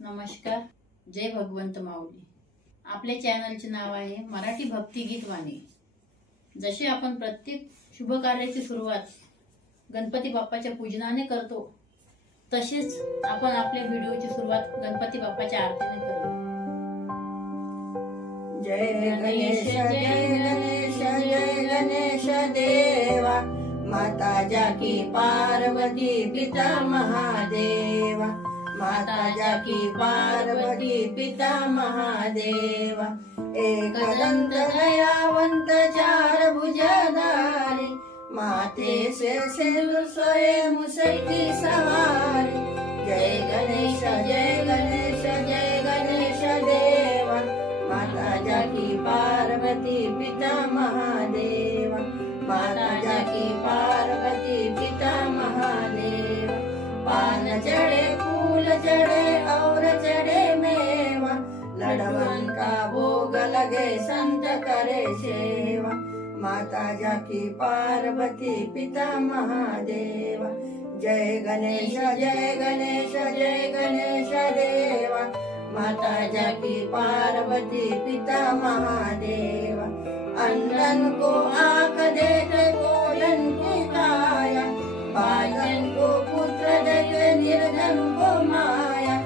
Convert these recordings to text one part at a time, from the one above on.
नमस्कार, जय भगवंत माऊली। आपल्या चॅनलचे नाव आहे मराठी भक्ती गीत वाणी। जसे आपण प्रत्येक शुभ कार्याची सुरुवात गणपती बाप्पाच्या पूजनाने करतो, तसेच आपण आपल्या व्हिडिओची सुरुवात गणपती बाप्पाच्या आरतीने करू। जय गणेश जय गणेश जय गणेश देवा, माता जाकी पार्वती पिता महादेवा, माता जाकी पार्वती पिता महादेवा। एक दंत दयावंत चार भुजधारी, माते से स्वयं मुसैठी सवारी। जय गणेश जय गणेश जय गणेश देवा, माता जाकी पार्वती पिता महादेवा, माता जाकी पार्वती पिता महादेवा। पान चढ़े फूल चढ़े और चढ़े मेवा, लडवन का भोग लगे संत करे सेवा। माता जाकी पार्वती पिता महादेवा। जय गणेश जय गणेश जय गणेश देवा, माता जाकी पार्वती पिता महादेवा। अंधन को आँख देखे कोलन की काया, बालन को पुत्र देखे निर्धन को माया।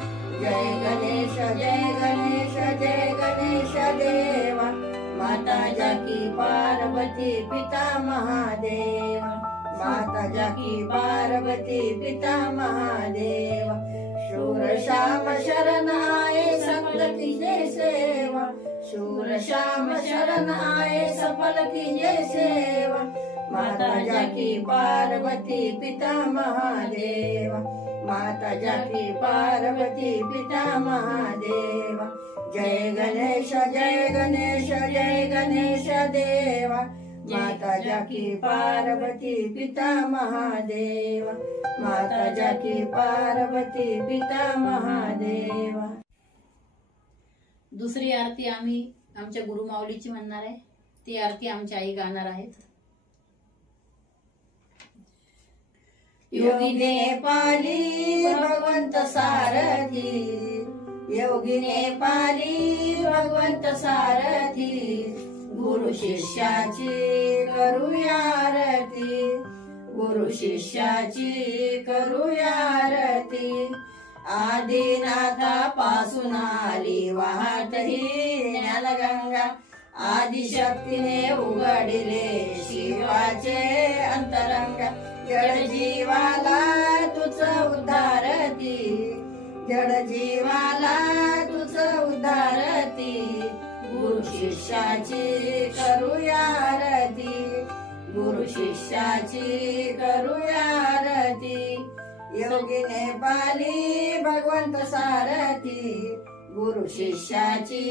जय गणेश जय गणेश जय गणेश देवा, माता जाकी पार्वती पिता महादेवा, माता जाकी पार्वती पिता महादेवा। शूर श्याम शरण आए सफल कीजिए सेवा, शूर श्याम शरण आए सफल कीजिए सेवा। माता जाकी पार्वती पिता महादेवा, माता जाकी पार्वती पिता महादेवा। जय गणेश जय गणेश जय गणेश देवा, माता जाकी पार्वती पिता महादेवा, माता जाकी पार्वती पिता महादेवा। दुसरी आरती आम्ही आमच्या गुरु माऊलीची म्हणणार आहे। ती आरती आमची आई गाणार आहेत। योगिने पाली भगवंत सारथी, योगिने पाली भगवंत सारथी। गुरु शिष्याची करूया आरती, गुरु शिष्याची करूया आरती। आदिनाथापासून आली वाहत ही ज्ञानगंगा, आदिशक्तीने उघडिले शिवाचे अंतरंग। जड जीवाला तुझ उद्धारती, जड जीवाला तुझ उद्धारती। गुरु शिष्याची करूया आरती, गुरु शिष्याची करूया आरती। योगिने पाली भगवंत सारथी, गुरु शिष्याची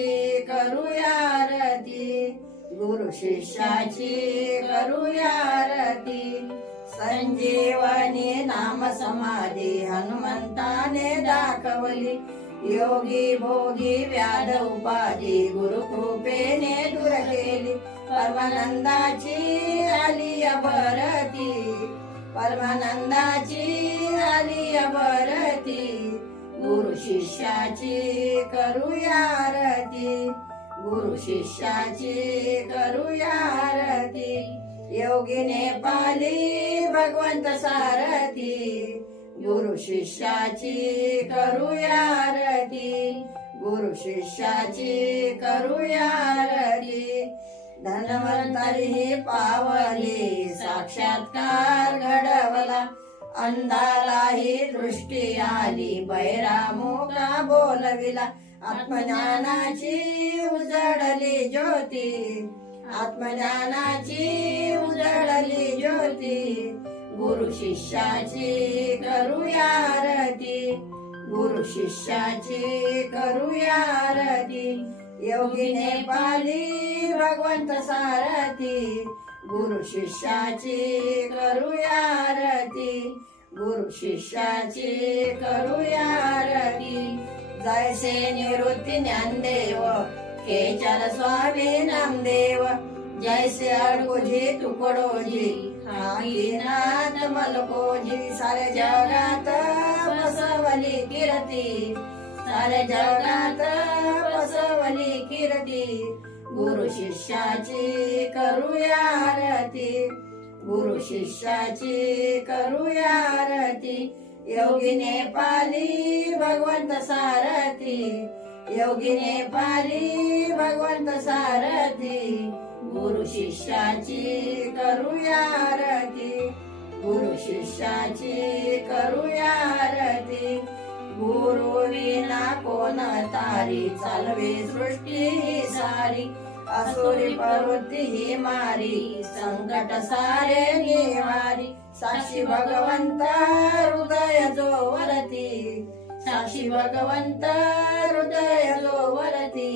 करूया आरती, गुरु शिष्याची करूया आरती। संजीवनी नाम समाधी हनुमंताने दाखवली, योगी भोगी व्याध उपाधी गुरु कृपेने दूर केली। परमानंदाची आली अभरती, परमानंदाची आली अभरती। गुरु शिष्याची करूया आरती, गुरु शिष्याची करूया आरती। योगिने पाली भगवंत सारथी, गुरु शिष्याची करूया आरती, गुरु शिष्याची करूया आरती। धन्वंतरी पावली साक्षात्कार घडवला, अंधालाही दृष्टी आली बैरामुखा बोलविला। आत्मज्ञानाची उजळली ज्योती, आत्मज्ञानाची उजळली ज्योती। गुरु शिष्याची करूया आरती, गुरु शिष्याची करूया आरती। योगिने पाली भगवंत सारथी, गुरु शिष्याची करूया आरती, गुरु शिष्याची करूया आरती। जैसे निवृत्ती ज्ञानदेव केचर स्वामी नामदेव, जैसे अडकोजी तुकडोजी नाथ मलकोजी। सारे जगात बसवली कीर्ती, साऱ्या जगात पसरवली कीर्ती गुरु शिष्याची करूया आरती गुरु शिष्याची करूया आरती योगिने पाली भगवंत सारथी योगिने पाली भगवंत सारथी गुरु शिष्याची करूया आरती गुरु शिष्याची करूया आरती गुरु विना कोण तारी चालवे सृष्टी ही सारी असुरी प्रवृत्ती ही मारी संकट सारे निवारी साक्षी भगवंत हृदय जो वरती साक्षी भगवंत हृदय जो वरती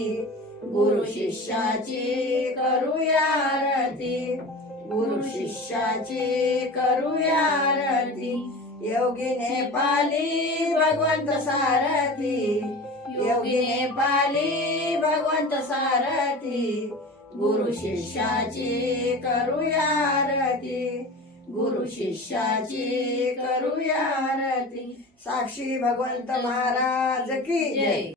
गुरु शिष्याची करूया आरती गुरु शिष्याची करूया आरती योगिने पाली भगवंत सारथी योगिने पाली भगवंत सारथी गुरु शिष्याची करूया आरती गुरु शिष्याची करूया आरती साक्षी भगवंत महाराज की जय।